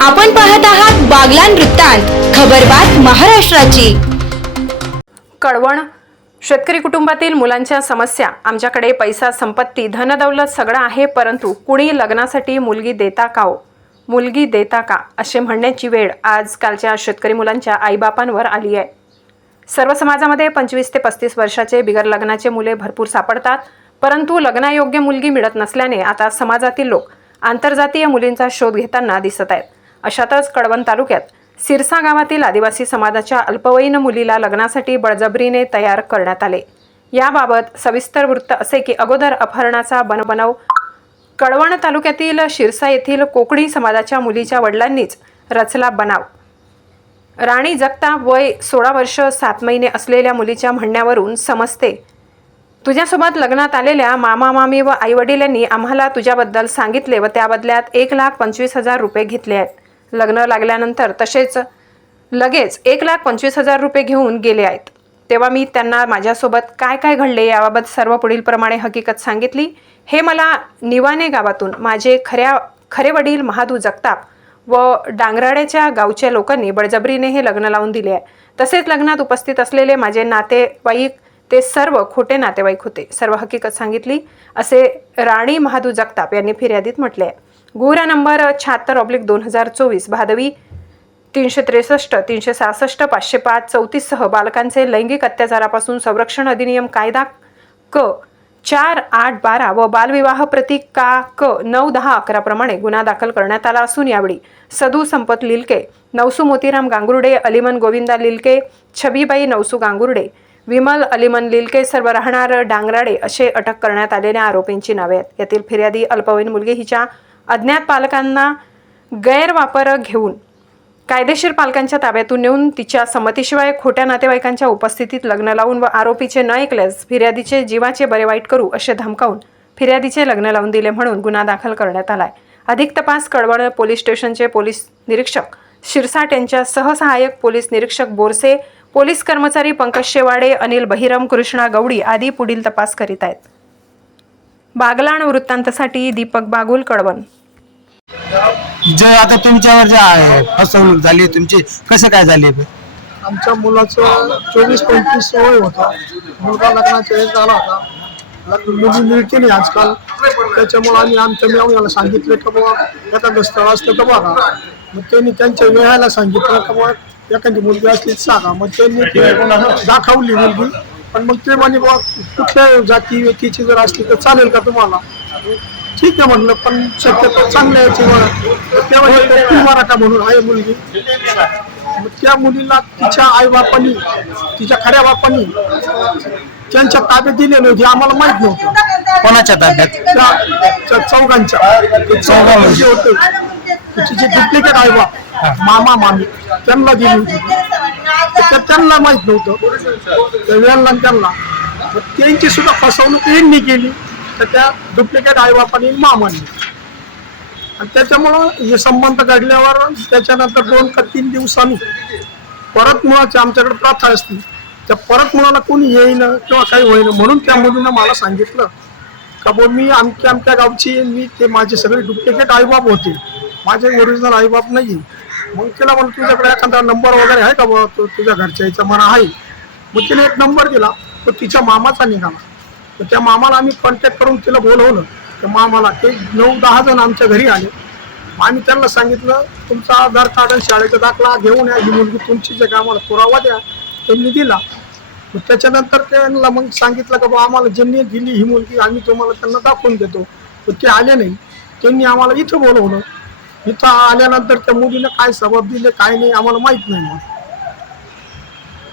आपण पाहत आहात बागलान वृत्तांत खबरबात महाराष्ट्राची. कळवण शेतकरी कुटुंबातील मुलांच्या समस्या आमच्याकडे पैसा संपत्ती धनदौलत सगळं आहे परंतु कुणी लग्नासाठी मुलगी देता का हो? मुलगी देता का? असे म्हणण्याची वेळ आजकालच्या शेतकरी मुलांच्या आईबापांवर आली आहे. सर्व समाजामध्ये पंचवीस ते पस्तीस वर्षाचे बिगर लग्नाचे मुले भरपूर सापडतात परंतु लग्नायोग्य मुलगी मिळत नसल्याने आता समाजातील लोक आंतरजातीय मुलींचा शोध घेताना दिसत आहेत. अशातच कडवण तालुक्यात सिरसा गावातील आदिवासी समाजाच्या अल्पवयीन मुलीला लग्नासाठी बळजबरीने तयार करण्यात आले. याबाबत सविस्तर वृत्त असे की अगोदर अपहरणाचा बनबनव कळवण तालुक्यातील शिरसा येथील कोकणी समाजाच्या मुलीच्या वडिलांनीच रचला बनाव. राणी जगता वय सोळा वर्ष सात महिने असलेल्या मुलीच्या म्हणण्यावरून समजते. तुझ्यासोबत लग्नात आलेल्या मामा मामी व आईवडील यांनी आम्हाला तुझ्याबद्दल सांगितले व त्या बदल्यात एक लाख पंचवीस हजार रुपये घेतले आहेत. लग्न लागल्यानंतर तसेच लगेच एक लाख पंचवीस हजार रुपये घेऊन गेले आहेत. तेव्हा मी त्यांना माझ्यासोबत काय काय घडले याबाबत सर्व पुढीलप्रमाणे हकीकत सांगितली. हे मला निवाने गावातून माझे खऱ्या खरे वडील महादू जगताप व डांगराड्याच्या गावच्या लोकांनी बळजबरीने हे लग्न लावून दिले आहे. तसेच लग्नात उपस्थित असलेले माझे नातेवाईक ते सर्व खोटे नातेवाईक होते. सर्व हकीकत सांगितली. असे राणी महादू जगताप यांनी फिर्यादीत म्हटले आहे. गोरा नंबर शहात्तर ऑब्लिक दोन हजार चोवीस. भादवी तीनशे त्रेसष्ट तीनशे सहासष्ट पाचशे पाच चौतीससह बालकांचे लैंगिक अत्याचारापासून संरक्षण अधिनियम कायदा क चार आठ बारा व बालविवाह प्रती का क नऊ दहा अकरा प्रमाणे गुन्हा दाखल करण्यात आला असून यावेळी सदू संपत लिलके नवसू मोतीराम गांगुर्डे अलिमन गोविंदा लिलके छबीबाई नवसू गांगुर्डे विमल अलिमन लिलके सर्व राहणार डांगराडे असे अटक करण्यात आलेल्या आरोपींची नावे आहेत. यातील फिर्यादी अल्पवयीन मुलगी हिच्या अज्ञात पालकांना गैरवापर घेऊन कायदेशीर पालकांच्या ताब्यातून नेऊन तिच्या संमतीशिवाय खोट्या नातेवाईकांच्या उपस्थितीत लग्न लावून व आरोपीचे न ऐकल्यास फिर्यादीचे जीवाचे बरे वाईट करू असे धमकावून फिर्यादीचे लग्न लावून दिले म्हणून गुन्हा दाखल करण्यात आलाय. अधिक तपास कळवण पोलीस स्टेशनचे पोलीस निरीक्षक शिरसाट यांच्या सहसहाय्यक पोलीस निरीक्षक बोरसे पोलीस कर्मचारी पंकज शेवाडे अनिल बहिरम कृष्णा गवडी आदी पुढील तपास करीत आहेत. बागलाण वृत्तांतसाठी दीपक बागुल कळवण. जे आता तुमच्यावर जे आहे फसवणूक झाली तुमची कसं काय झाली? आमच्या मुलाचं चोवीस पंचवीस वय होता. मुलगा लग्नाच्या वेळेस झाला होता. लग्न मुली मिळते नाही आजकाल. त्याच्यामुळे आम्ही आमच्या मेवण्याला सांगितलं का बाबा एखादं स्थळ असतं का बघा. मग त्यांनी त्यांच्या वेळाला सांगितलं का बाबा एखादी मुलगी असली सांगा. मग त्यांनी ते दाखवली मुलगी. पण मग ते म्हणे बाबा कुठल्या जाती व्यक्तीची जर असली तर चालेल का तुम्हाला? ठीक आहे म्हटलं पण शक्यतो चांगल्या याची तेव्हा मराठा म्हणून आहे मुलगी. त्या मुलीला तिच्या आई बापांनी तिच्या खऱ्या बापांनी त्यांच्या ताब्यात दिले नव्हते आम्हाला माहीत नव्हतं. कोणाच्या ताब्यात? चौघांच्या. ते चौघा म्हणजे होते. तिचे डुप्लिकेट आई बाप मामा मामी त्यांना दिली होती. त्यांना माहीत नव्हतं. त्यांना. त्यांची सुद्धा फसवणूक यांनी केली. तर त्या डुप्लिकेट आई बापांनी मामांनी. आणि त्याच्यामुळं हे संबंध घडल्यावर त्याच्यानंतर दोन का तीन दिवसांनी परत मुळाची आमच्याकडे प्रथा असते. त्या परत मुळाला कोणी येईन किंवा काही होईन म्हणून त्या मुलीनं मला सांगितलं का बुवा मी आमच्या आमच्या गावची मी ते माझे सगळे डुप्लिकेट आईबाप होते. माझे ओरिजिनल आईबाप नाही. मग तिला म्हणून तुझ्याकडे एखादा नंबर वगैरे आहे का बाबा तो तुझ्या घरच्या याचा म्हणा आहे. मग तिने एक नंबर दिला तो तिच्या मामाचा निघाला. तर त्या मामाला आम्ही कॉन्टॅक्ट करून तिला बोलवलं. त्या मामाला ते नऊ दहा जण आमच्या घरी आले. आम्ही त्यांना सांगितलं तुमचा आधार कार्ड आणि शाळेचा दाखला घेऊन या. ही मुलगी तुमची जे काय आम्हाला पुरावा द्या त्यांनी दिला. मग त्याच्यानंतर त्यांना मग सांगितलं का बा आम्हाला ज्यांनी दिली ही मुलगी आम्ही तुम्हाला त्यांना दाखवून देतो. पण ते आले नाही. त्यांनी आम्हाला इथं बोलवलं. इथं आल्यानंतर त्या मुलीनं काय सबब दिले काय नाही आम्हाला माहीत नाही मग.